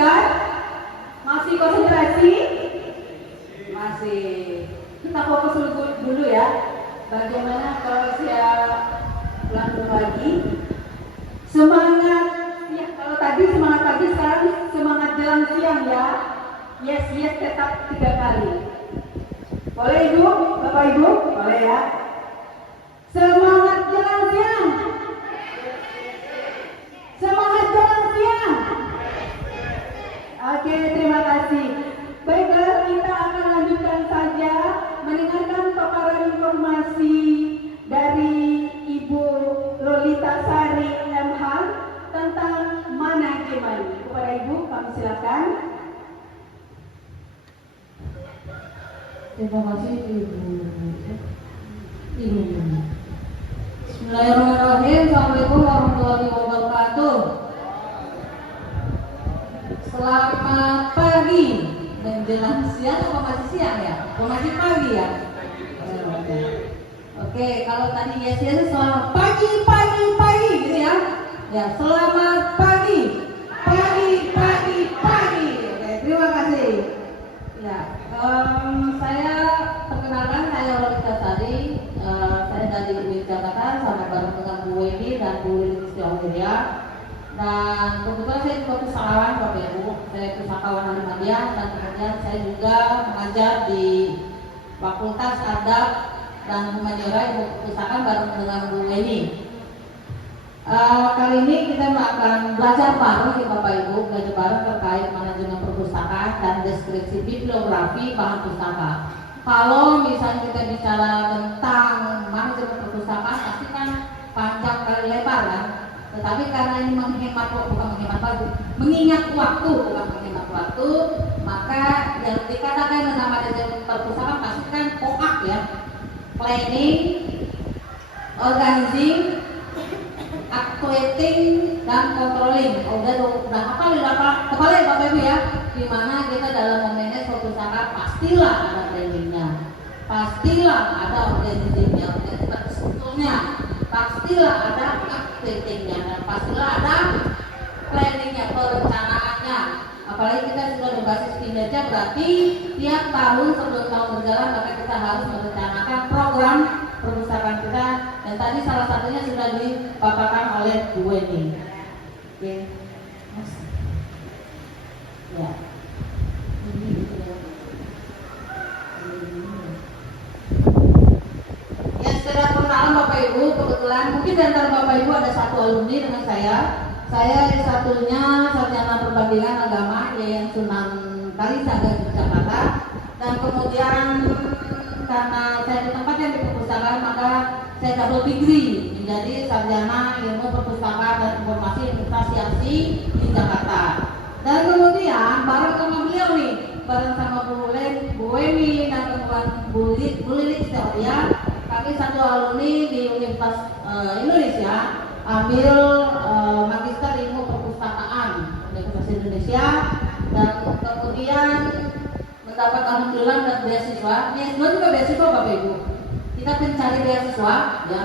melanjutkan? Masih konsentrasi? Masih. Kita fokus dulu ya. Bagaimana kalau saya ulang lagi? Semangat ya, kalau tadi semangat pagi, sekarang semangat jelang siang ya. Yes, tetap 3 kali. Boleh Ibu? Bapak Ibu? Boleh ya. Semangat jelang siang. Semangat jelang siang. Oke, terima kasih. Baiklah, kita akan lanjutkan saja mendengarkan paparan informasi dari Ibu Lolita Sari MH tentang manajemen. Kepada Ibu, kami silakan. Terima kasih Ibu. Bismillahirrahmanirrahim. Assalamualaikum warahmatullahi wabarakatuh. Selamat pagi. Menjelang siang apa masih siang ya? Masih pagi ya? Oke, kalau tadi yes selamat pagi gitu ya. Ya, selamat pagi. Oke, terima kasih. Ya, saya perkenalkan, saya Lolita Sari. Saya dari UIN Jakarta sama bareng dengan Bu Weni dan Bu Lilis Jauhiria. Dan kebetulan saya juga pusakawan Bapak Ibu. Saya pusakawan Ahmadiyah dan kemudian saya juga mengajar di Fakultas Adab dan Humaniora Ilmu Perpustakaan bareng dengan Bu Weni. Kali ini kita akan belajar bareng ya Bapak Ibu, belajar bareng terkait manajemen perpustakaan dan deskripsi bibliografi bahan pustaka. Kalau misalnya kita bicara tentang manajemen perpustakaan pasti kan panjang kali lebar kan. Tetapi karena ini mengingat waktu, maka yang dikatakan dengan manajemen perpustakaan pasti kan POAK ya, planning, organizing, actuating, dan controlling. Udah hafal ya Bapak Ibu ya, dimana kita dalam memanage perpustakaan pastilah ada planningnya, pastilah ada organizingnya, pastilah ada actuatingnya, dan pastilah ada planningnya, perencanaannya. Apalagi kita sudah berbasis kinerja, berarti tiap tahun sebelum tahun berjalan maka kita harus merencanakan program perpustakaan kita, dan tadi salah satunya sudah dipaparkan oleh Bu Weni. Oke, ya. Ya, secara perkenalan Bapak Ibu, kebetulan mungkin di antara Bapak Ibu ada satu alumni dengan saya. Saya satunya sarjana perbandingan agama Yayasan Sunan Kalijaga di Jakarta, dan kemudian karena saya ditempatkan di perpustakaan maka saya double degree menjadi sarjana ilmu perpustakaan dan informasi Universitas di Jakarta. Dan kemudian bareng sama beliau nih, bareng sama Bu Weni dan kemudian Bu Lilis Jauhiria, kami satu alumni di Universitas Indonesia, ambil magister ilmu perpustakaan Universitas Indonesia, dan kemudian mendapat alhamdulillah dan beasiswa. Ini juga beasiswa Bapak Ibu. Kita pencari beasiswa ya.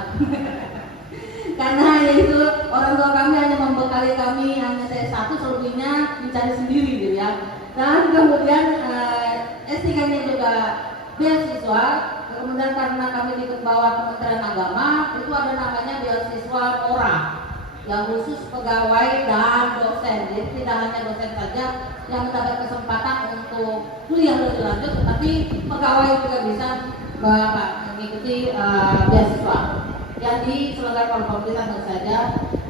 Karena yaitu orang tua kami hanya membekali kami hanya S1, selebihnya mencari sendiri gitu ya. Dan kemudian S3-nya juga beasiswa. Kemudian karena kami di bawah Kementerian Agama, itu ada namanya beasiswa PORA yang khusus pegawai dan dosen. Jadi tidak hanya dosen saja yang mendapat kesempatan untuk kuliah lebih lanjut, tetapi pegawai juga bisa mengikuti beasiswa yang diselenggarakan oleh pemerintah tentu saja.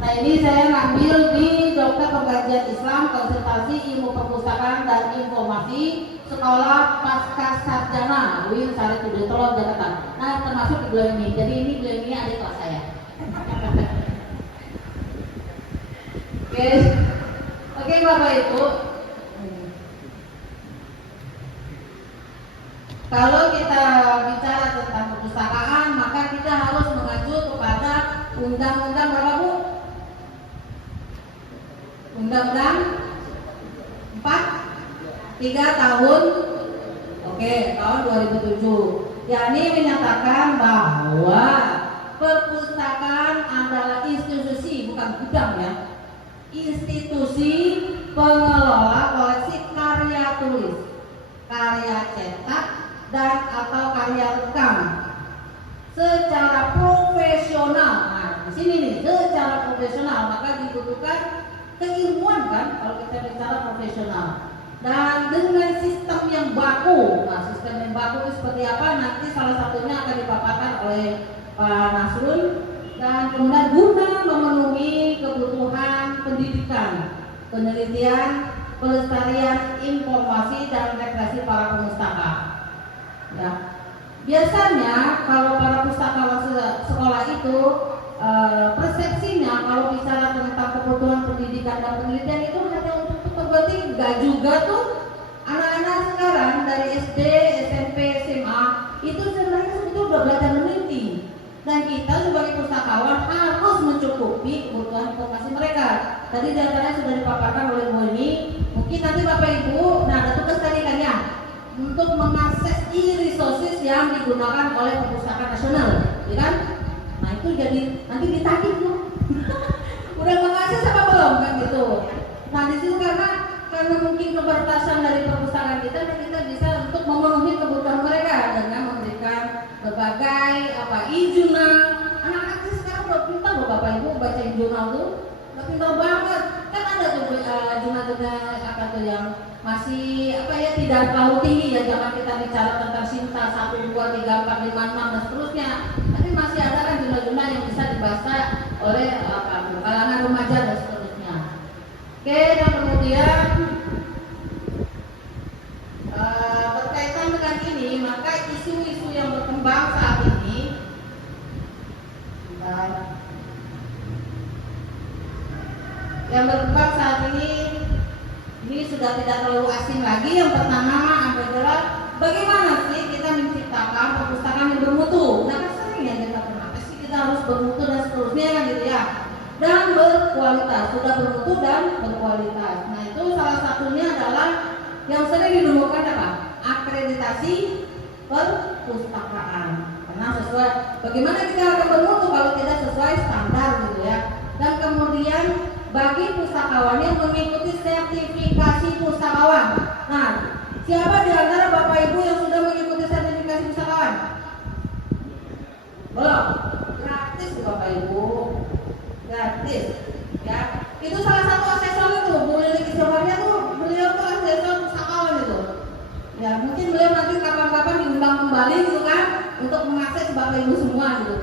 Nah, ini saya ngambil di Dokter Pengkajian Islam Konsentrasi Ilmu Perpustakaan dan Informasi Sekolah Pasca Sarjana UIN Sari Sudirtolo Jakarta. Nah, termasuk di beliau ini. Jadi ini beliau ini adik kelas saya. Oke Bapak Ibu. Kalau kita bicara tentang perpustakaan, maka kita harus mengacu kepada Undang-Undang berapa Bu? Undang-Undang 43 tahun, tahun 2007. Yakni menyatakan bahwa perpustakaan adalah institusi, bukan gudang ya. Institusi pengelola cetak dan atau karya rekam secara profesional. Nah, di sini nih secara profesional, maka dibutuhkan keilmuan kan kalau kita bicara profesional. Dan dengan sistem yang baku. Nah, sistem yang baku itu seperti apa? Nanti salah satunya akan dipaparkan oleh Pak Nasrul. Dan kemudian guna memenuhi kebutuhan pendidikan, penelitian, pelestarian informasi dan rekreasi para pemustaka. Ya. Biasanya kalau para pustakawan sekolah itu persepsinya kalau bicara tentang kebutuhan pendidikan dan penelitian itu hanya untuk perguruan tinggi. Enggak juga tuh. Anak-anak sekarang dari SD, SMP, SMA itu sebenarnya sebetulnya udah belajar meneliti. Dan kita sebagai pustakawan harus mencukupi kebutuhan informasi mereka. Tadi diantaranya sudah dipaparkan oleh Bu ini. Mungkin nanti Bapak Ibu, nah ada tugas tadi kan ya, untuk mengakses e-resources yang digunakan oleh Perpustakaan Nasional, ya kan? Nah itu jadi nanti ditagih tuh. Udah mengakses apa belum kan gitu. Nah di situ karena mungkin keterbatasan dari perpustakaan kita, dan kita bisa untuk memenuhi kebutuhan mereka dengan memberikan berbagai e-jurnal. Anak-anak sekarang udah pintar loh Bapak Ibu baca e-jurnal tuh, udah pintar banget. Kan ada tuh jurnal-jurnal tuh yang masih tidak terlalu tinggi ya, jangan kita bicara tentang Sinta 1, 2, 3, 4, 5, 6 dan seterusnya. Tapi masih ada kan jurnal-jurnal yang bisa dibaca oleh kalangan remaja dan seterusnya. Oke, dan kemudian berkaitan dengan ini, maka isu-isu yang berkembang saat ini, ini sudah tidak terlalu asing lagi. Yang pertama adalah bagaimana sih kita menciptakan perpustakaan yang bermutu. Nah kan sering ya kita kenapa sih kita harus bermutu dan seterusnya kan gitu ya, dan berkualitas, sudah bermutu dan berkualitas. Nah itu salah satunya adalah yang sering ditemukan apa? Akreditasi perpustakaan. Karena sesuai, bagaimana kita akan bermutu kalau tidak sesuai standar gitu ya. Dan kemudian bagi pustakawan yang mengikuti sertifikasi pustakawan. Nah, siapa di antara Bapak Ibu yang sudah mengikuti sertifikasi pustakawan? Belum? Gratis Bapak Ibu. Gratis. Ya. Itu salah satu asesor itu. Bu Lili Kisahnya tuh beliau tuh asesor pustakawan itu. Ya, mungkin beliau nanti kapan-kapan diundang kembali gitu kan untuk mengakses Bapak Ibu semua gitu.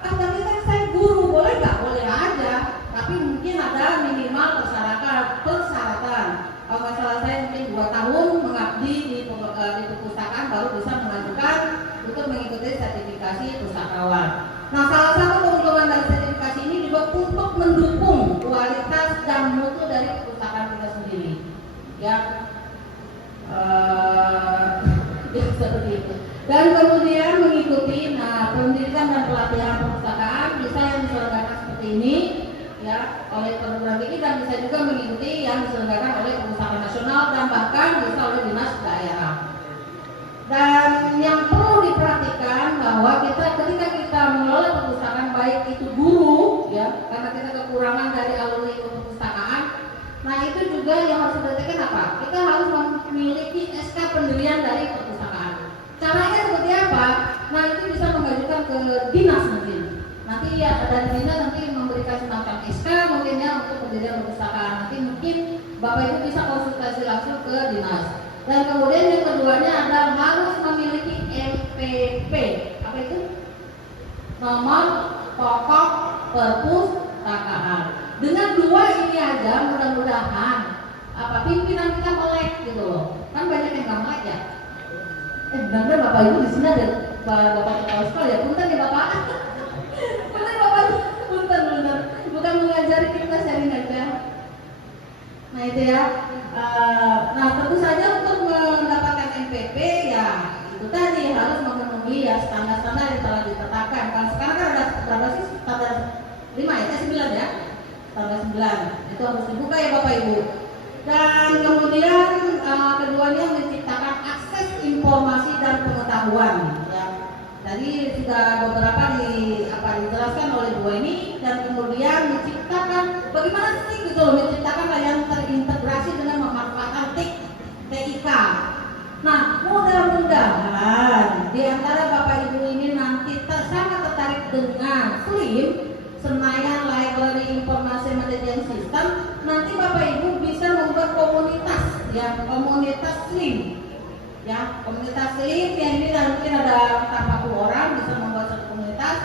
Tapi kan saya guru, boleh nggak? Boleh aja. Tapi mungkin ada minimal persyaratan. Kalau nggak salah saya mungkin 2 tahun mengabdi di perpustakaan baru bisa mengajukan untuk mengikuti sertifikasi pustakawan. Nah, salah satu keuntungan dari sertifikasi ini juga untuk mendukung kualitas dan mutu dari perpustakaan kita sendiri. Ya, ya seperti itu. Dan kemudian mengikuti pendidikan dan pelatihan perpustakaan bisa yang diselenggarakan seperti ini ya oleh perguruan tinggi, dan bisa juga mengikuti yang diselenggarakan oleh Perpustakaan Nasional dan bahkan bisa oleh dinas daerah. Dan yang perlu diperhatikan bahwa ketika kita mengelola perpustakaan, baik itu guru ya, karena kita kekurangan dari alumni perpustakaan. Nah itu juga yang harus diperhatikan apa? Kita harus memiliki SK pendirian dari perpustakaan. Caranya seperti apa? Nah itu bisa mengajukan ke dinas nanti ya, dari dinas nanti memberikan semacam SK mungkin ya untuk pendirian perpustakaan. Nanti mungkin Bapak Ibu bisa konsultasi langsung ke dinas. Dan kemudian yang keduanya adalah harus memiliki MPP. Apa itu? Nomor pokok perpustakaan. Dengan 2 ini aja mudah-mudahan pimpinan kita melek gitu loh. Kan banyak yang nggak melek ya. Benar-benar Bapak Ibu di sini ada Bapak kepala sekolah ya. Punten ya Bapak. Punten Bapak. Punten benar. Bukan mengajari, kita sharing aja. Nah itu ya. Nah tentu saja untuk mendapatkan MPP ya itu tadi harus memenuhi ya standar-standar yang telah ditetapkan. Kan sekarang kan ada berapa sih standar 5 ya? 9 ya? Standar 9 itu harus dibuka ya Bapak Ibu. Dan kemudian keduanya menciptakan akses informasi dan pengetahuan ya. Tadi sudah beberapa dijelaskan oleh Bu ini, dan kemudian menciptakan bagaimana sih gitu loh, menciptakan layanan terintegrasi dengan memanfaatkan TIK. Nah, mudah ya komunitas Slim. Ya, komunitas Slim yang ini mungkin ada 40 orang bisa membuat satu komunitas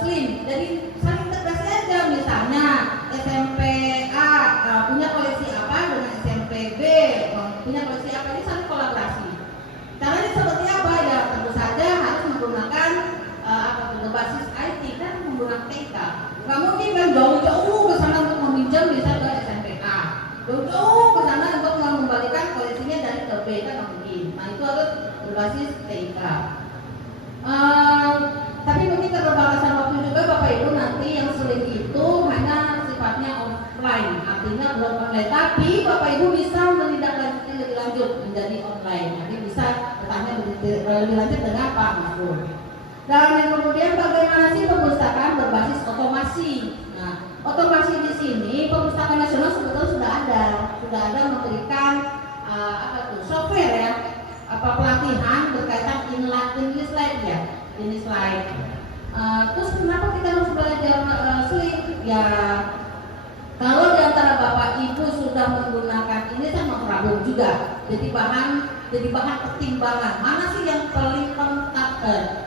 Slim. Jadi saling integrasi aja, misalnya SMP A punya koleksi apa dengan SMP B punya koleksi apa, ini saling kolaborasi. Caranya seperti apa ya? Tentu saja harus menggunakan berbasis IT kan, menggunakan TK. Nggak mungkin kan jauh-jauh ke sana untuk meminjam bisa ke SMP A, jauh-jauh ke sana untuk mengembalikan koleksinya dari ke B, kan nggak mungkin. Nah itu harus berbasis TK. Tapi mungkin keterbatasan waktu juga Bapak Ibu, nanti yang Slim itu hanya sifatnya offline, artinya belum online. Tapi Bapak Ibu bisa menindaklanjuti lebih lanjut menjadi online. Nanti bisa bertanya lebih lanjut dengan Pak Masrul. Dan yang kemudian bagaimana sih perpustakaan berbasis otomasi? Nah, otomasi di sini Perpustakaan Nasional sebetulnya sudah ada memberikan software ya, pelatihan berkaitan ini slide ya, ini slide. Terus kenapa kita harus belajar Slim? Ya, kalau di antara Bapak Ibu sudah menggunakan ini sama problem juga. Jadi bahan pertimbangan mana sih yang paling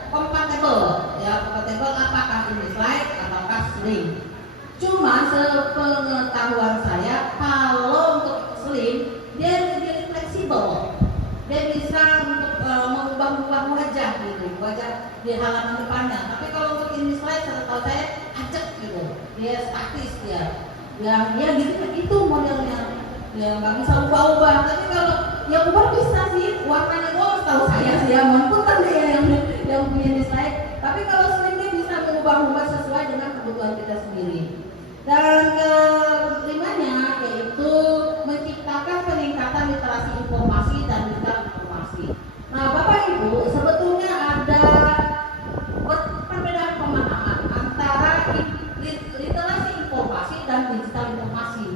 kompatibel ya, kompatibel apakah ini slide ataukah Slim. Cuma sepengetahuan saya kalau untuk Slim dia lebih fleksibel, dia bisa untuk mengubah wajah gitu, wajah di halaman depannya. Tapi kalau untuk ini slide setahu saya acak gitu, dia statis dia gitu modelnya, dia nggak bisa ubah-ubah. Tapi kalau yang ubah bisa sih, warnanya doang setahu saya sih ya, maupun tadi yang punya di slide. Tapi kalau Slim dia bisa mengubah-ubah sesuai dengan kebutuhan kita sendiri. Dan kelimanya yaitu menciptakan peningkatan literasi informasi dan digital informasi. Nah Bapak Ibu, sebetulnya ada perbedaan pemahaman antara literasi informasi dan digital informasi.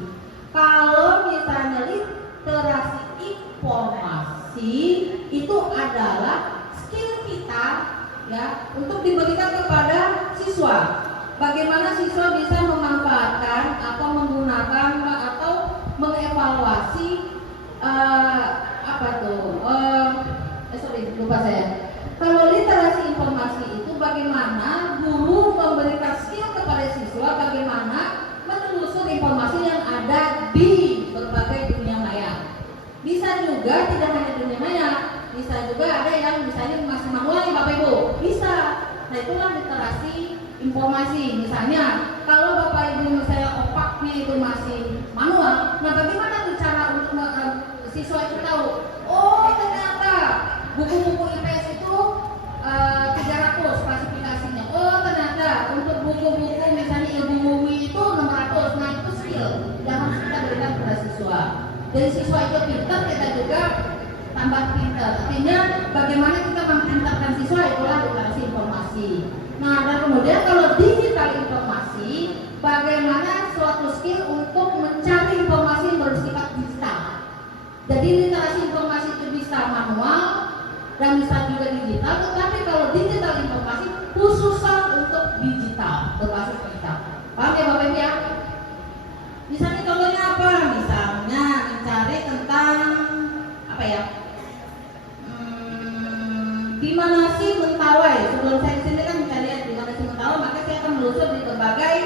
Kalau misalnya literasi informasi itu adalah skill kita ya untuk diberikan kepada siswa. Bagaimana siswa bisa memanfaatkan atau menggunakan atau mengevaluasi lupa saya. Kalau literasi informasi itu bagaimana guru memberikan skill kepada siswa bagaimana menelusuri informasi yang ada di berbagai dunia maya. Bisa juga tidak hanya dunia maya, bisa juga ada yang misalnya masih manual nih Bapak Ibu, bisa. Nah itulah literasi informasi. Misalnya kalau Bapak Ibu misalnya opaknya itu masih manual, nah bagaimana tuh cara untuk siswa itu tahu? Oh ternyata buku-buku IPS itu 300 klasifikasinya. Oh ternyata untuk buku-buku misalnya Ibu Muwi itu 600. Nah itu skill yang harus kita berikan kepada siswa. Jadi siswa itu pintar, kita juga tambah pintar. Artinya bagaimana kita mempintarkan siswa, itulah literasi informasi. Nah dan kemudian kalau digital informasi, bagaimana suatu skill untuk mencari informasi yang bersifat digital. Jadi literasi informasi itu bisa manual dan bisa juga digital, tetapi kalau digital informasi khususan untuk digital, berbasis digital. Paham ya Bapak Ibu ya? Misalnya contohnya apa? Misalnya mencari tentang apa ya? Di mana sih Mentawai? Sebelum saya di sini kan mencari di mana sih Mentawai, maka saya akan melusur di berbagai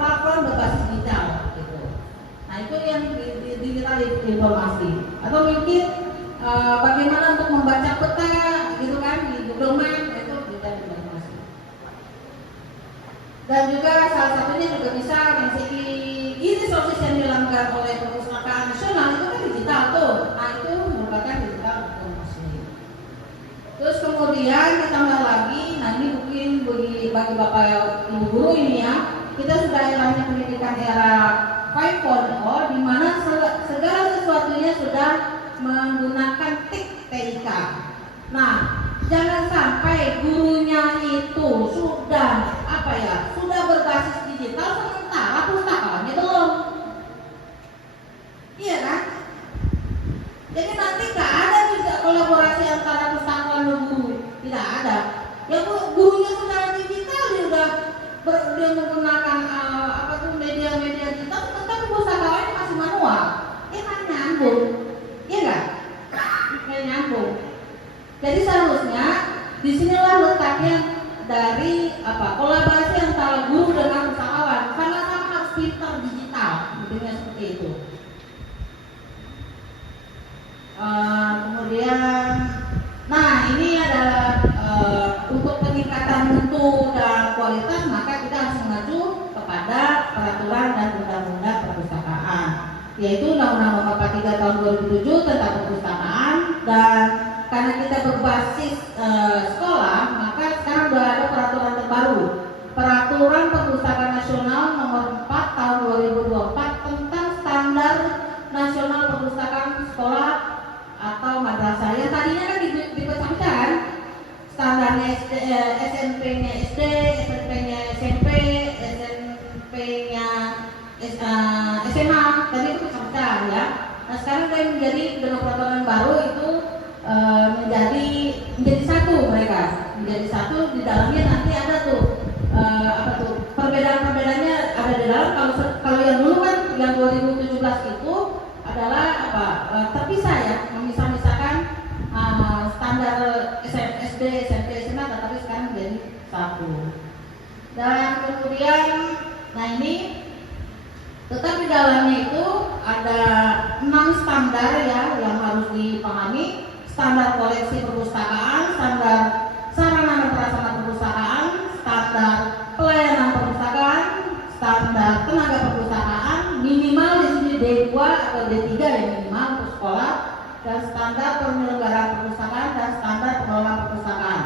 platform berbasis digital. Gitu. Nah itu yang digital informasi. Atau mungkin bagaimana untuk membaca peta, gitu kan, di Google Maps, itu digital informasi. Dan juga salah satunya juga bisa menjadi ini sosis yang dilanggar oleh Perpustakaan Nasional itu kan digital tuh. Nah itu merupakan digital informasi. Terus kemudian ditambah lagi, nah ini mungkin bagi Bapak Ibu guru ini ya, kita sudah eranya pendidikan era 5.0 di mana segala sesuatunya sudah menggunakan TIK. Nah, jangan sampai gurunya itu sudah sudah berbasis digital sementara pustakawannya belum. Iya kan? Jadi nanti nggak ada bisa kolaborasi antara pustakawan dan guru, tidak ada. Ya gurunya sudah digital, dia menggunakan media-media digital, tetapi pustakawannya masih manual. Kan intinya seperti itu. Kemudian, nah ini adalah untuk peningkatan mutu dan kualitas, maka kita harus mengacu kepada peraturan dan undang-undang perpustakaan, yaitu Undang-Undang Nomor 43 Tahun 2007 tentang perpustakaan. Dan karena kita berbasis sekolah, maka sekarang sudah ada peraturan terbaru, Peraturan Perpustakaan Nasional Nomor 4 Tahun 2024 tentang standar nasional perpustakaan sekolah atau madrasah. Yang tadinya kan dipecahkan, standarnya SMP-nya SD, SMP-nya SMP, SMP-nya SMA, tadi itu pecah-pecah ya. Nah sekarang kan menjadi dengan peraturan baru itu menjadi satu, mereka menjadi satu. Di dalamnya nanti ada tuh perbedaan-perbedaannya ada di dalam. Kalau yang dulu kan yang 2017 itu adalah terpisah ya, memisah-misahkan standar SD, SMP, SMA, tetapi sekarang menjadi satu. Dan kemudian, nah ini tetap di dalamnya itu ada 6 standar ya yang harus dipahami. Standar koleksi perpustakaan, standar sarana dan prasarana perpustakaan, standar pelayanan perpustakaan, standar tenaga perpustakaan, minimal di sini D2 atau D3 yang minimal untuk sekolah, dan standar penyelenggaraan perpustakaan dan standar pengelolaan perpustakaan.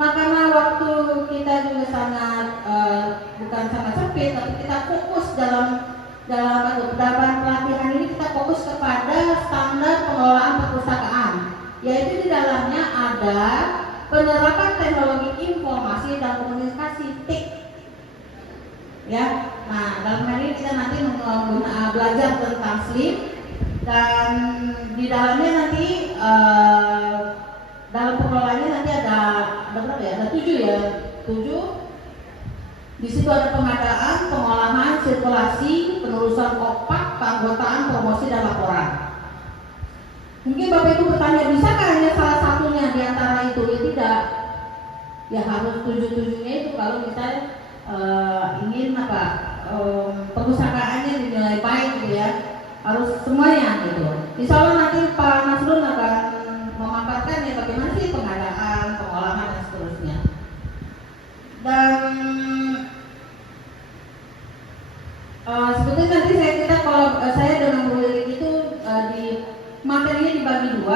Nah karena waktu kita juga sangat bukan sangat sempit, tapi kita fokus dalam pelatihan ini kita fokus kepada standar pengelolaan perpustakaan, yaitu di dalamnya ada penerapan teknologi informasi dan komunikasi TIK. Ya, nah dalam hal ini kita nanti belajar tentang SLIM, dan di dalamnya nanti dalam pengelolaannya nanti ada berapa ya? Ada 7 ya, 7. Di situ ada pengadaan, pengolahan, sirkulasi, penelusuran opak, keanggotaan, promosi dan laporan. Mungkin Bapak Ibu bertanya, bisakah hanya salah satunya di antara itu? Ya tidak. Ya harus 7-7-nya itu kalau misalnya ingin perpustakaannya dinilai baik gitu ya. Harus semuanya gitu. Insya Allah nanti Pak Nasrun akan memaparkan ya bagaimana sih pengadaan, pengolahan dan seterusnya. Dan sebetulnya nanti saya dengan Bu Lilik itu di materinya dibagi 2.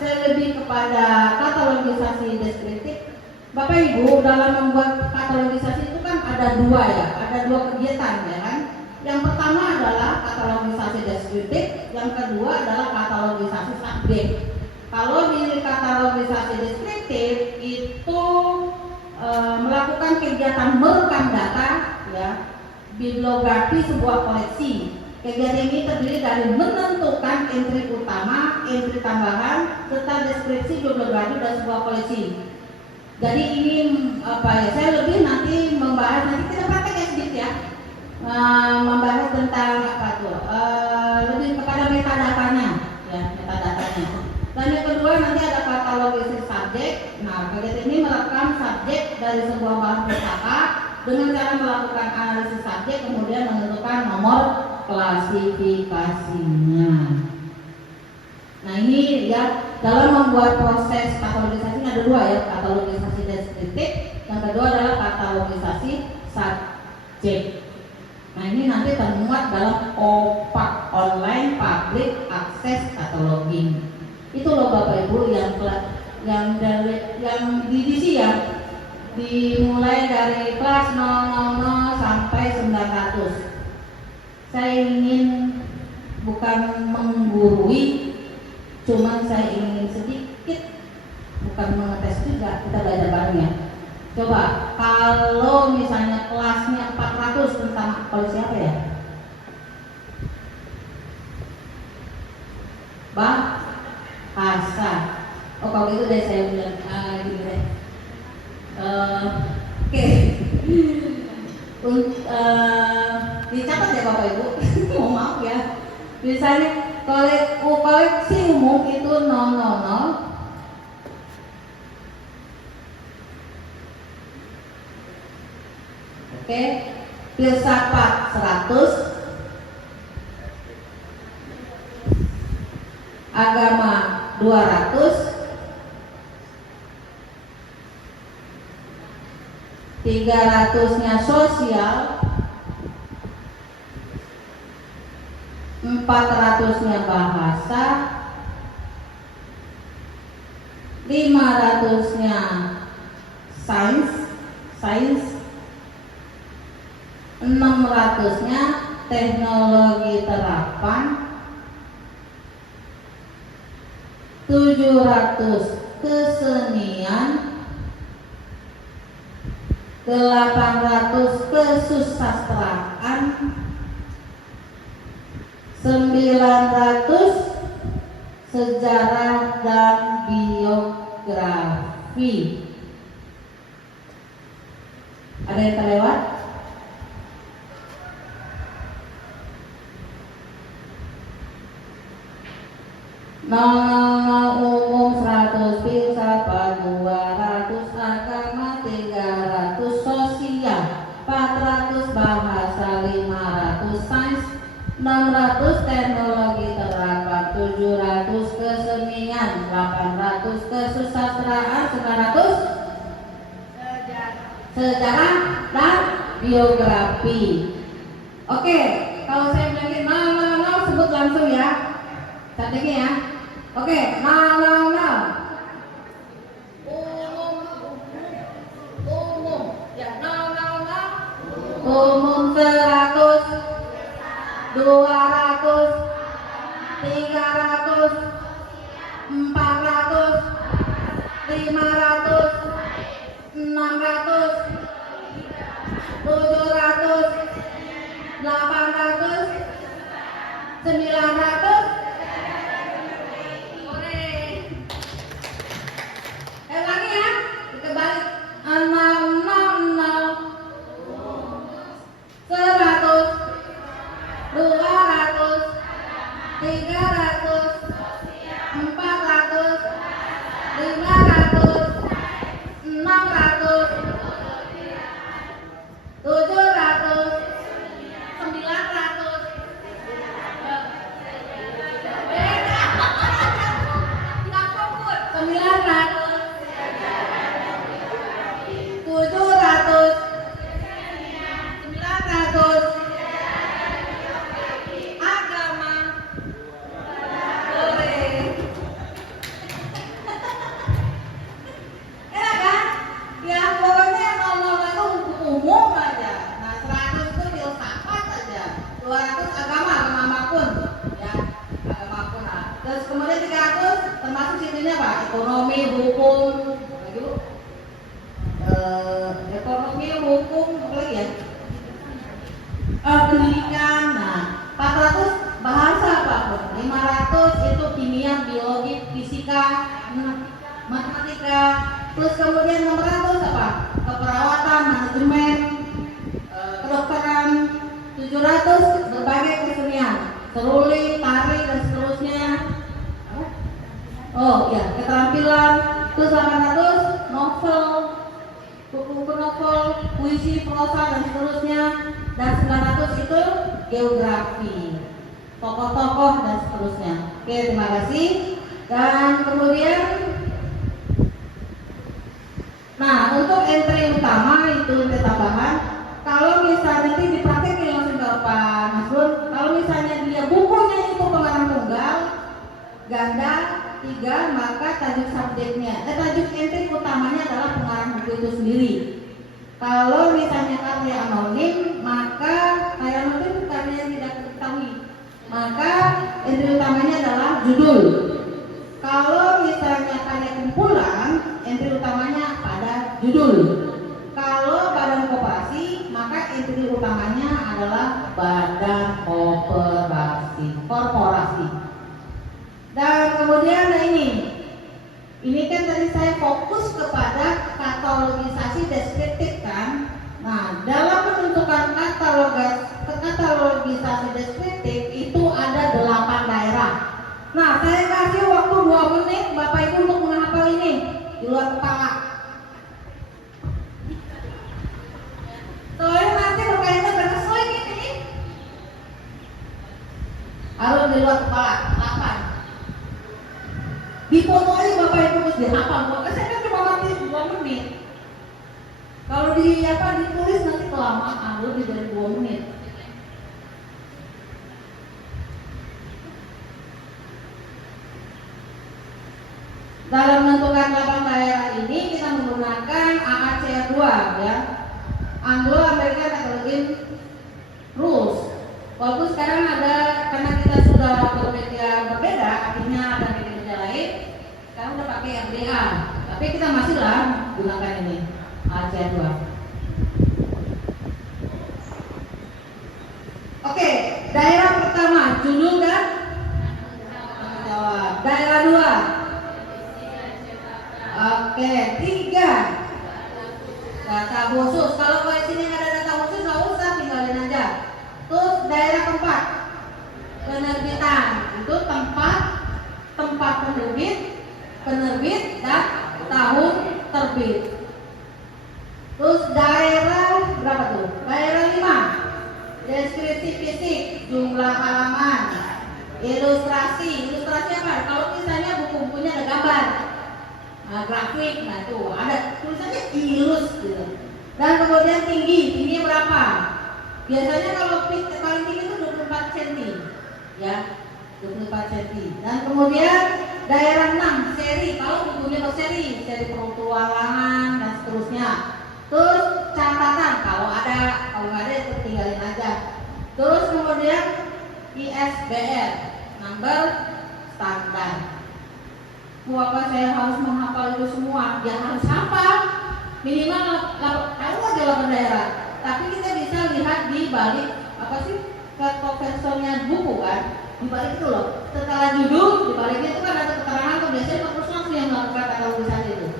Saya lebih kepada katalogisasi deskriptif. Bapak Ibu dalam membuat katalogisasi itu kan ada 2 ya, ada 2 kegiatan ya kan. Yang pertama adalah katalogisasi deskriptif, yang kedua adalah katalogisasi subjek. Kalau di katalogisasi deskriptif itu melakukan kegiatan merekam data ya, bibliografi sebuah koleksi. Kegiatan ini terdiri dari menentukan entry utama, entry tambahan, serta deskripsi bibliografi dan sebuah koleksi. Jadi ini saya lebih nanti membahas, nanti kita praktek sedikit ya, membahas tentang lebih kepada metadatanya ya, metadatanya. Dan yang kedua nanti ada katalogisasi subjek. Nah, kegiatan ini merekam subjek dari sebuah bahan pustaka dengan cara melakukan analisis subjek, kemudian menentukan nomor klasifikasinya. Nah ini ya, dalam membuat proses katalogisasi ada 2 ya, katalogisasi deskriptif, yang kedua adalah katalogisasi subjek. Nah ini nanti termuat dalam OPAK, Online Public Access Cataloging. Itu loh Bapak Ibu yang diedisi ya, dimulai dari kelas 000 sampai 900. Saya ingin bukan menggurui, cuman saya ingin sedikit, bukan mengetes juga, kita belajar bareng ya. Coba kalau misalnya kelasnya 400 tentang koleksi apa ya? Bahasa. Oh kalau gitu deh saya bilang gini deh. Oke. Dicatat ya Bapak Ibu. Mohon maaf ya. Misalnya koleksi umum itu 000. Oke. Filsafat 100. agama 200, 300-nya sosial, 400-nya bahasa, 500-nya sains, 600-nya teknologi terapan, 700 kesenian, 800 kesusastraan, 900 sejarah dan biografi. Ada yang terlewat? Umum 100, filsafat 200, agama 300, sosial 400, bahasa 500, sains 600, teknologi terapan 700, kesenian 800, kesusastraan 900, sejarah dan biografi. Oke, kalau saya bilangin nol sebut langsung ya. Cantiknya ya. Oke, nol. Umum. Ya, nol. Umum 100, 200, 300, 400, 500, 600, 700, 800, 900. Lagi ya, kebalik 600, 100, 200, 300, 400, 500, 600, 700, 900. Beda. Tidak fokus. 900, 700, 900, agama boleh. Enak kan? Ya pokoknya nol itu umum aja. Nah 100 itu filsafat aja, 200 agama apapun ya, agama pun. Terus kemudian 300 termasuk situnya apa? Ekonomi, hukum, lagi Bu. Ekonomi, hukum, apa lagi ya? Pendidikan. Nah, 400 bahasa apapun. 500 itu kimia, biologi, fisika, matematika. Terus kemudian 600 apa? Keperawatan, manajemen, kedokteran. 700 berbagai kesenian, seruling, tari dan seterusnya. Oh ya, keterampilan. Terus 800 novel, buku-buku novel, puisi, prosa dan seterusnya. Dan 900 itu geografi, tokoh-tokoh dan seterusnya. Oke, terima kasih. Dan kemudian, nah untuk entry utama itu entry tambahan. Kalau misalnya nanti dipraktekin langsung ke Pak Nasrul. Kalau misalnya dia bukunya itu pengarang tunggal, ganda, 3, maka tajuk subjeknya, tajuk entry utamanya adalah pengarang buku itu sendiri. Kalau misalnya karya anonim, maka karya anonim karya yang tidak diketahui, maka entry utamanya adalah judul. Kalau misalnya karya kumpulan, entry utamanya pada judul. Kalau badan koperasi, maka entry utamanya adalah badan korporasi. Dan kemudian ini kan tadi saya fokus kepada katalogisasi deskriptif kan. Nah, dalam menentukan katalogisasi deskriptif itu ada 8 daerah. Nah, saya kasih waktu 2 menit Bapak Ibu untuk menghafal ini di luar kepala. Soalnya nanti berkaitan dengan slide ini harus di luar kepala 8. Difoto aja Bapak Ibu terus dihafal. Saya kan cuma mati 2 menit. Kalau ditulis nanti kelamaan, lebih dari 2 menit. Dalam menentukan 8 daerah ini kita menggunakan AACR 2 ya, Anglo-American Accounting Rules. Walaupun sekarang ada, karena kita sudah berbeda, akhirnya ada media lain, sekarang udah pakai RDA, tapi kita masih lah gunakan ini AACR 2. Oke, daerah pertama judul dan tanggung jawab. Daerah 2. Oke, 3 data khusus. Kalau di sini nggak ada data khusus nggak usah, tinggalin aja. Terus daerah keempat penerbitan, itu tempat penerbit dan tahun terbit. Terus daerah berapa tuh? Daerah 5 deskripsi fisik, jumlah halaman, ilustrasi apa? Kalau misalnya buku-bukunya ada gambar, grafik, nah itu ada tulisannya ilus gitu. Dan kemudian tinggi berapa? Biasanya kalau paling tinggi itu 24 cm ya, 24 cm. Dan kemudian daerah 6 seri, kalau bukunya berseri, seri petualangan dan seterusnya. Terus catatan kalau nggak ada itu tinggalin aja. Terus kemudian ISBN, number standar. Apa saya harus menghafal itu semua? Ya harus hafal minimal tahu aja 8 daerah. Tapi kita bisa lihat di balik covernya buku kan, di balik itu loh. Setelah judul di baliknya itu kan ada keterangan tuh, biasanya penulis yang melakukan kata tulisan itu.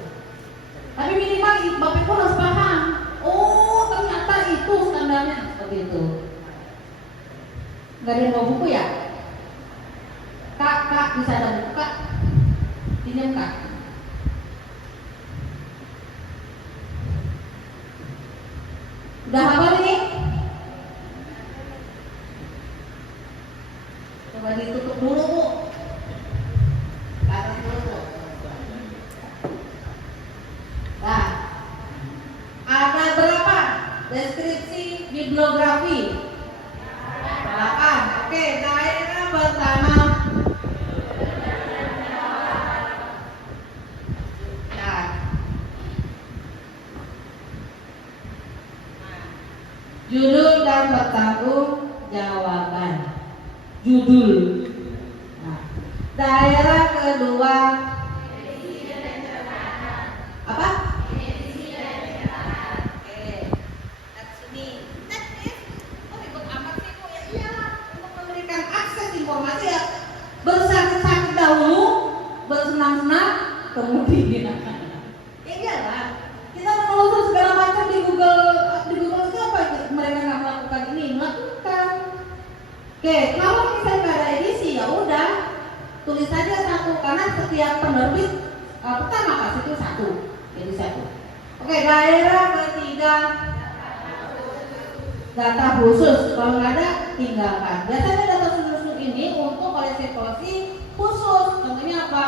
Tapi minimal Bapak Ibu harus paham. Oh ternyata itu standarnya seperti itu. Gak ada yang bawa buku ya? Kak bisa ada buku Kak? Pinjam Kak. Udah hafal ini? Coba ditutup dulu Bu. Ke atas dulu Bu. Nah, ada berapa deskripsi bibliografi? 8. Oke, daerah pertama. Judul dan bertanggung jawaban. Judul. Nah, daerah kedua apa? Oke, dari sini. Ribet amat sih Bu ya. Iya, untuk memberikan akses informasi ya. Bersakit-sakit dahulu, bersenang-senang, kemudian. Ya iyalah. Kita menelusuri segala macam di Google itu apa? Mereka nggak melakukan ini, melakukan. Oke, kalau misalnya nggak ada edisi ya udah tulis saja 1 karena setiap penerbit pertama kasih itu 1, jadi 1. Oke, daerah ketiga data khusus, kalau nggak ada tinggalkan. Biasanya data khusus ini untuk koleksi khusus, tentunya apa?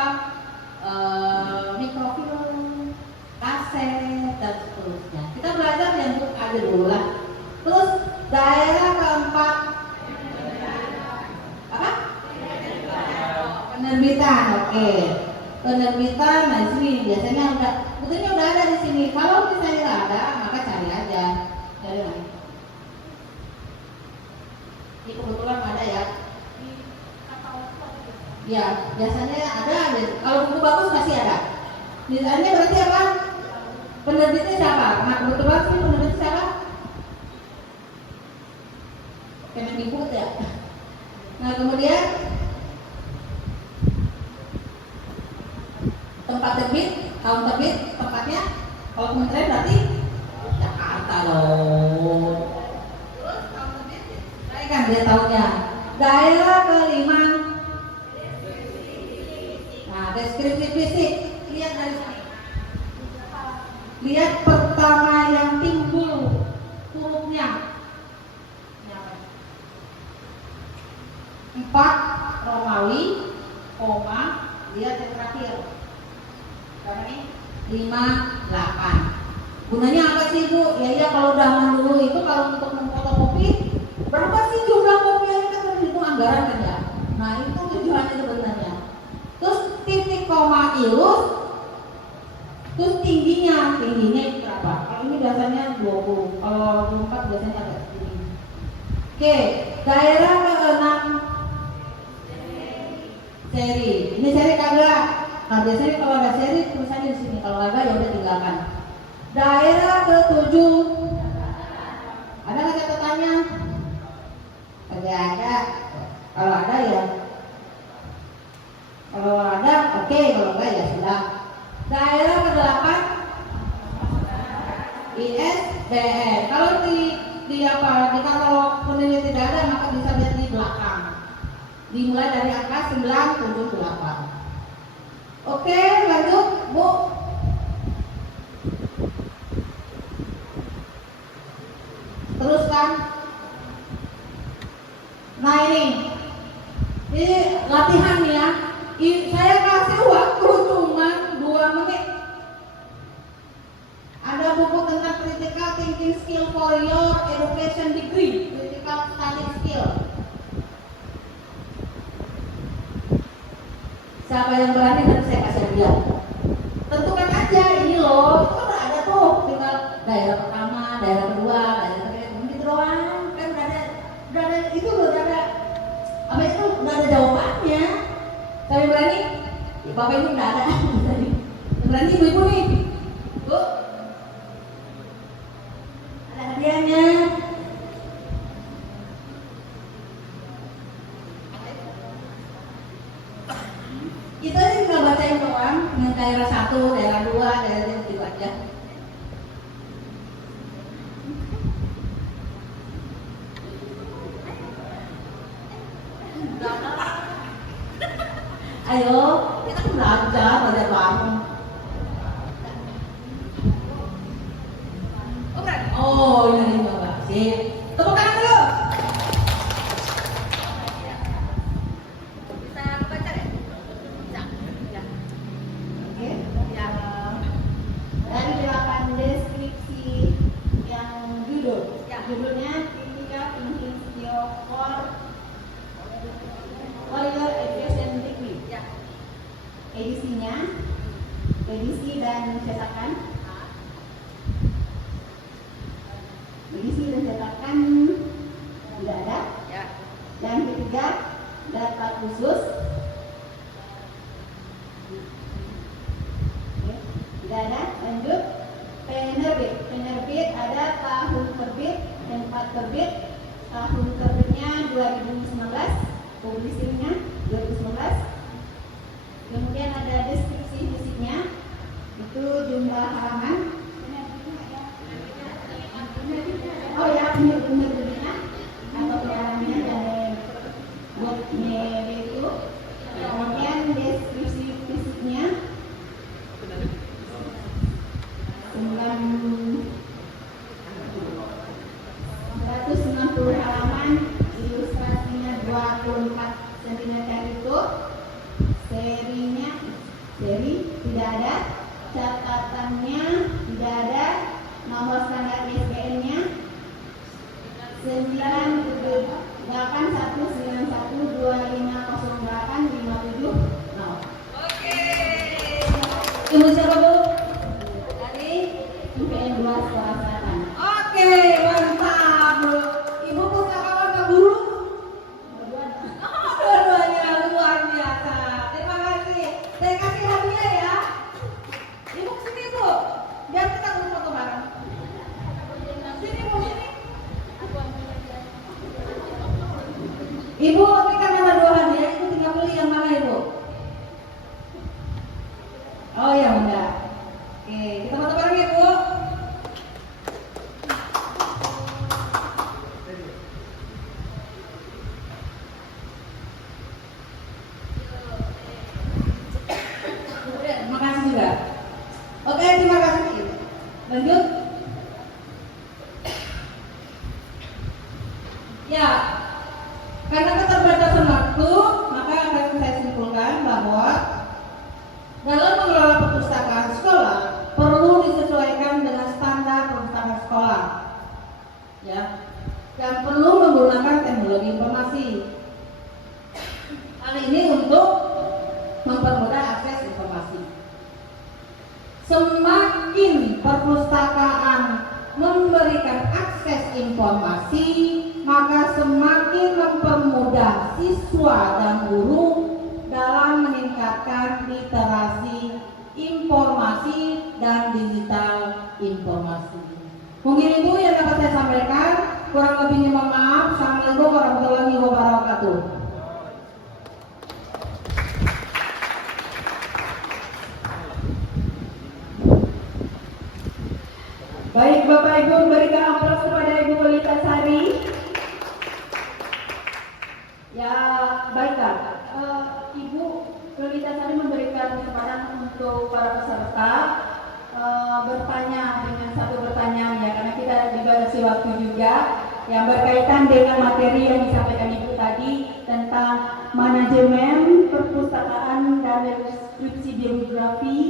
Mikrofilm, kaset dan seterusnya. Kita belajar yang untuk ada dulu lah. Terus daerah keempat apa? Penerbitan. Oke. Penerbitan, nah di sini biasanya udah ada di sini. Kalau misalnya nggak ada, maka cari aja. Cari lagi. Ini kebetulan ada ya. Ya, biasanya ada. Kalau buku bagus masih ada. Misalnya berarti apa? Penerbitnya siapa? Nah kebetulan sih penerbitnya siapa? Kemendikbud ya. Nah kemudian tempat terbit, tahun terbit, tempatnya kalau kementerian berarti Jakarta loh. Terus tahun terbit, saya kan dia tahunnya. Daerah kelima. Nah deskripsi fisik, lihat dari sini. Lihat pertama yang timbul hurufnya 4 Romawi, koma, lihat yang terakhir. Berapa nih? 58. Gunanya apa sih Bu? Ya kalau zaman dulu itu kalau untuk memfotokopi berapa sih jumlah kopi yang kita terhitung anggaran kan ya? Nah itu tujuannya sebenarnya. Terus titik koma ilus, terus tingginya berapa? Kalau ini biasanya 20, kalau 24 biasanya agak segini. Oke, daerah ke-6 seri. Ini seri kagak? Nah biasanya kalau ada seri tulisannya di sini. Kalau kagak ya udah tinggalkan. Daerah ke-7 ada nggak catatannya? Kagak ada. Kalau ada ya. Kalau ada oke, kalau enggak ya sudah. Daerah ke-8 ISBN. Kalau di katalog peneliti tidak ada maka bisa lihat di belakang. Dimulai dari angka 978. Oke, lanjut Bu. Teruskan. Nah ini latihan nih ya. Saya kasih waktu cuma 2 menit. Ada buku tentang critical thinking skill for your education degree, critical study skill. Siapa yang berani nanti saya kasih dia. Tentukan aja ini loh, itu udah ada tuh, tinggal daerah pertama, daerah kedua, daerah ketiga, gitu doang. Kan udah ada itu udah ada. Apa itu udah ada jawabannya. Siapa yang berani? Ya, Bapak ini udah ada. Yang berani ibu-ibu nih. Bu. Ada hadiahnya. Kita ini tinggal bacain doang dengan daerah 1, daerah 2, daerah 3 gitu aja. Ayo, kita kan belajar bareng. Oh, ini enggak sih. Tepuk tangan dulu. Bisa baca deh. Bisa. Ya. Oke. Ya. Dari 8 deskripsi yang judul. Ya. Judulnya Critical Thinking Skill for your Education Degree. Ya. Edisi dan cetakan. Edisi dan cetakan tidak ada. Ya. Yang ketiga, data khusus. Oke, tidak ada. Lanjut. Penerbit ada tahun terbit, tempat terbit. Tahun terbitnya 2019, publisirnya 2019. Kemudian ada deskripsi fisiknya, itu jumlah halaman. Oh ya, penerbitnya atau pengarangnya dari buatnya itu. Kemudian deskripsi fisiknya 190 halaman, ilustrasinya 24 cm itu. Seri tidak ada, catatannya tidak ada, nomor standar ISBN-nya 98191250857. Oke. Ibu siapa Bu? Dari IPN 2 Sekolah Selatan. Oke, mantap Bu. Ibu pustakawan Pak Guru? Dua-duanya luar biasa. Terima kasih. Saya kasih hadiah ya. Ibu kesini Bu, biar kita foto bareng. Sini Bu, sini. Ibu informasi. Hal ini untuk mempermudah akses informasi. Semakin perpustakaan memberikan akses informasi, maka semakin mempermudah siswa dan guru dalam meningkatkan literasi informasi dan digital informasi. Mungkin itu yang dapat saya sampaikan. Kurang lebihnya mohon maaf. Assalamualaikum warahmatullahi wabarakatuh. Baik Bapak Ibu, berikan aplaus kepada Ibu Lolita Sari. Ya, baiklah. Ibu Lolita Sari memberikan kesempatan untuk para peserta bertanya dengan satu pertanyaan ya, karena kita dibatasi waktu juga yang berkaitan dengan materi yang disampaikan Ibu tadi tentang manajemen perpustakaan dan deskripsi bibliografi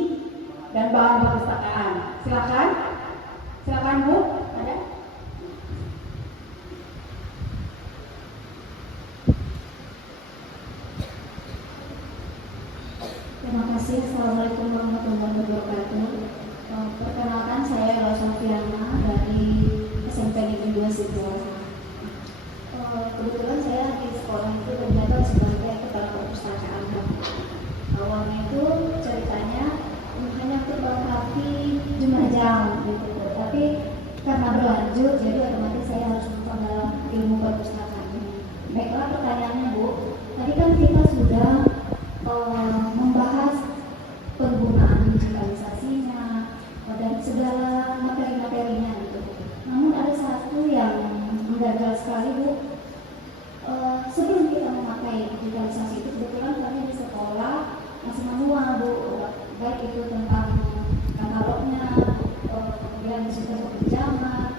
dan bahan perpustakaan. Silakan Bu, ada? Terima kasih. Assalamualaikum warahmatullahi wabarakatuh. Perkenalkan, saya Ella Sofiana dari SMP Negeri 2 Sidoarjo. Kebetulan saya di sekolah itu ternyata sebagai kepala perpustakaan. Awalnya itu ceritanya hanya untuk melengkapi jumlah jam gitu. Tapi karena berlanjut, jadi otomatis saya harus masuk dalam ilmu perpustakaan ini. Baiklah, pertanyaannya Bu. Tadi kan kita sudah membahas penggunaan digitalisasinya dan segala materi-materinya gitu. Namun ada satu yang menggagal sekali Bu. Sebelum kita memakai digitalisasi itu, kebetulan kami di sekolah masih manual Bu, baik itu tentang katalognya, kemudian sistem pinjaman,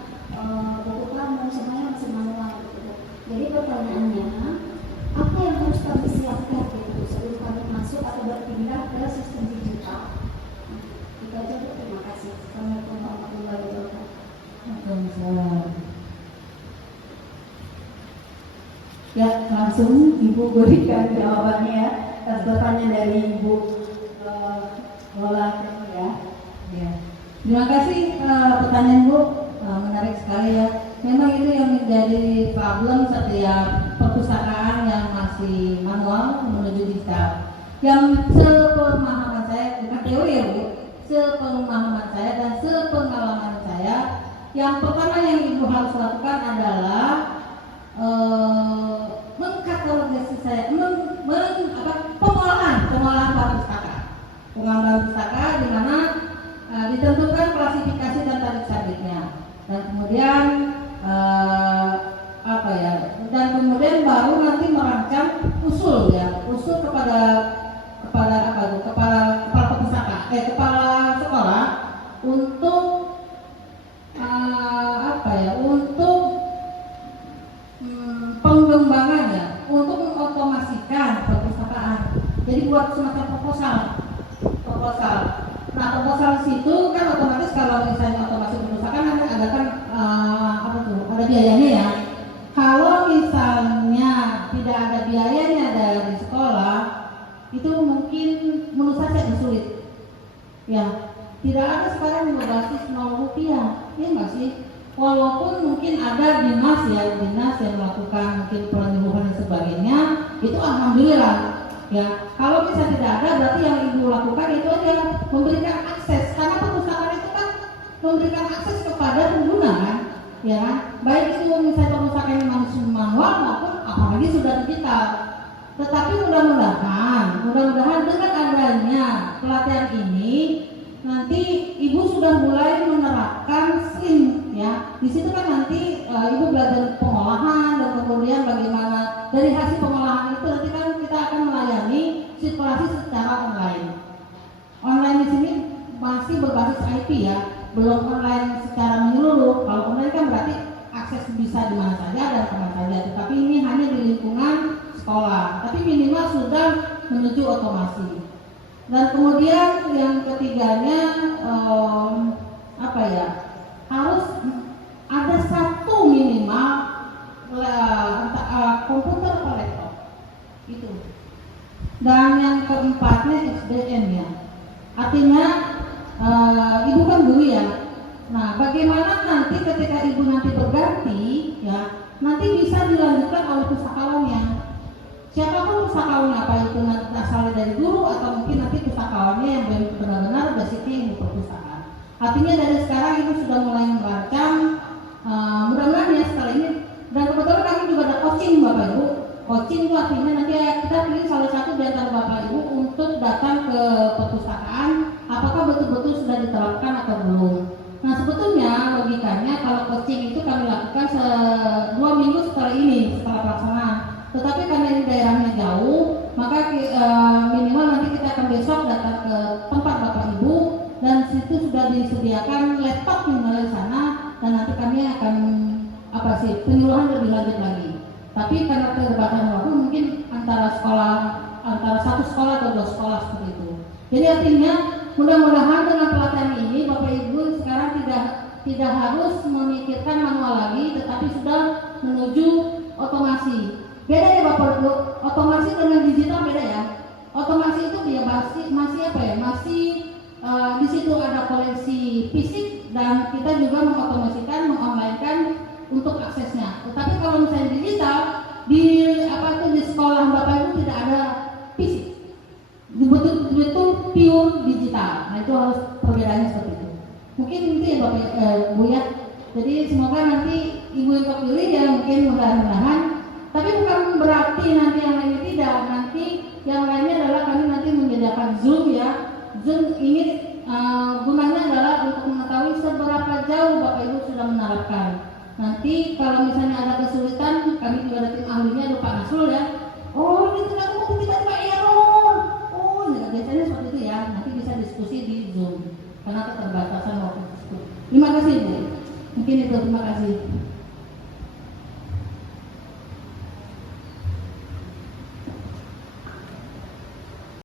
buku kamu, semuanya masih manual gitu. Jadi pertanyaannya, apa yang harus kami siapkan gitu sebelum kami masuk atau berpindah ke sistem digital? Itu aja Bu, terima kasih. Assalamualaikum warahmatullahi wabarakatuh. Waalaikumsalam. Ya, langsung Ibu berikan jawabannya ya atas pertanyaan dari Ibu Lola ya. Ya. Terima kasih pertanyaan Bu, menarik sekali ya. Memang itu yang menjadi problem setiap perpustakaan yang masih manual menuju digital. Yang sepemahaman saya, bukan teori ya Bu, sepemahaman saya dan sepengalaman saya, yang pertama yang Ibu harus lakukan adalah mengkatalogasi saya, pengolahan bahan pustaka, di mana ditentukan klasifikasi dan tarif sabitnya, dan kemudian dan kemudian baru nanti merancang usul kepada kepala sekolah untuk pengembangannya, untuk mengotomasikan perpustakaan. Jadi buat semacam proposal. Nah, proposal situ kan otomatis kalau misalnya otomasi perpustakaan nanti ada biayanya ya. Kalau misalnya tidak ada biayanya dari sekolah, itu mungkin menurut saya agak sulit. Ya, tidak ada sekarang yang berbasis 0 rupiah, ya nggak sih? Walaupun mungkin ada dinas yang melakukan mungkin penyuluhan dan sebagainya, itu alhamdulillah. Ya, kalau bisa tidak ada, berarti yang Ibu lakukan itu aja memberikan akses, karena perpustakaan itu kan memberikan akses kepada pengguna kan, ya kan? Baik itu misalnya perpustakaan yang masih manual maupun apalagi sudah digital. Tetapi mudah-mudahan dengan adanya pelatihan ini nanti Ibu sudah mulai menerapkan SLIM ya. Di situ kan nanti Ibu belajar pengolahan dan kemudian bagaimana dari hasil pengolahan itu nanti kan kita akan melayani sirkulasi secara online. Online di sini masih berbasis IP ya, belum online secara menyeluruh. Kalau online kan berarti akses bisa di mana saja dan kapan saja. Tetapi ini hanya di lingkungan sekolah. Tapi minimal sudah menuju otomasi. Dan kemudian yang ketiganya harus ada satu minimal komputer apa laptop. Itu. Dan yang keempatnya SDM ya. Artinya ibu kan guru ya. Nah, bagaimana nanti ketika ibu nanti berganti ya, nanti bisa dilanjutkan oleh pustakawannya. Siapapun pustakawannya, apa itu nanti asalnya dari guru atau mungkin nanti pustakawannya yang benar-benar basicnya ilmu perpustakaan. Artinya dari sekarang ibu sudah mulai merancang, mudah-mudahan ya setelah ini. Dan kebetulan kami juga ada coaching Bapak Ibu. Coaching itu artinya nanti kita pilih salah satu di antara Bapak Ibu untuk datang ke perpustakaan, apakah betul-betul sudah diterapkan atau belum. Nah sebetulnya logikanya kalau coaching itu kami lakukan 2 minggu setelah ini, setelah pelaksanaan. Tetapi karena ini daerahnya jauh, maka minimal nanti kita akan besok datang ke tempat Bapak Ibu dan situ sudah disediakan laptop minimal di sana dan nanti kami akan penyuluhan lebih lanjut lagi. Tapi karena keterbatasan waktu mungkin antara satu sekolah atau 2 sekolah seperti itu. Jadi artinya mudah-mudahan dengan pelatihan ini Bapak Ibu sekarang tidak harus memikirkan manual lagi, tetapi sudah menuju otomasi. Beda ya Bapak Ibu, otomasi dengan digital beda ya. Otomasi itu dia masih apa ya? Masih di situ ada koleksi fisik dan kita juga mengotomasikan, mengonlinekan untuk aksesnya. Tetapi kalau misalnya digital di sekolah Bapak Ibu tidak ada fisik. Betul-betul pure digital. Nah itu harus perbedaannya seperti itu. Mungkin itu ya Bapak Bu ya. Jadi semoga nanti Ibu yang kepilih ya mungkin mudah-mudahan. Tapi bukan berarti nanti yang lainnya tidak. Nanti yang lainnya adalah kami nanti menyediakan Zoom ya. Zoom ini gunanya adalah untuk mengetahui seberapa jauh Bapak Ibu sudah menerapkan. Nanti kalau misalnya ada kesulitan, kami juga ada tim ahlinya, ada Pak Nasrul ya. Oh ini ternyata tiba-tiba error. Oh ya, biasanya seperti itu ya. Nanti bisa diskusi di Zoom karena keterbatasan waktu tersebut. Terima kasih Bu. Mungkin itu, terima kasih.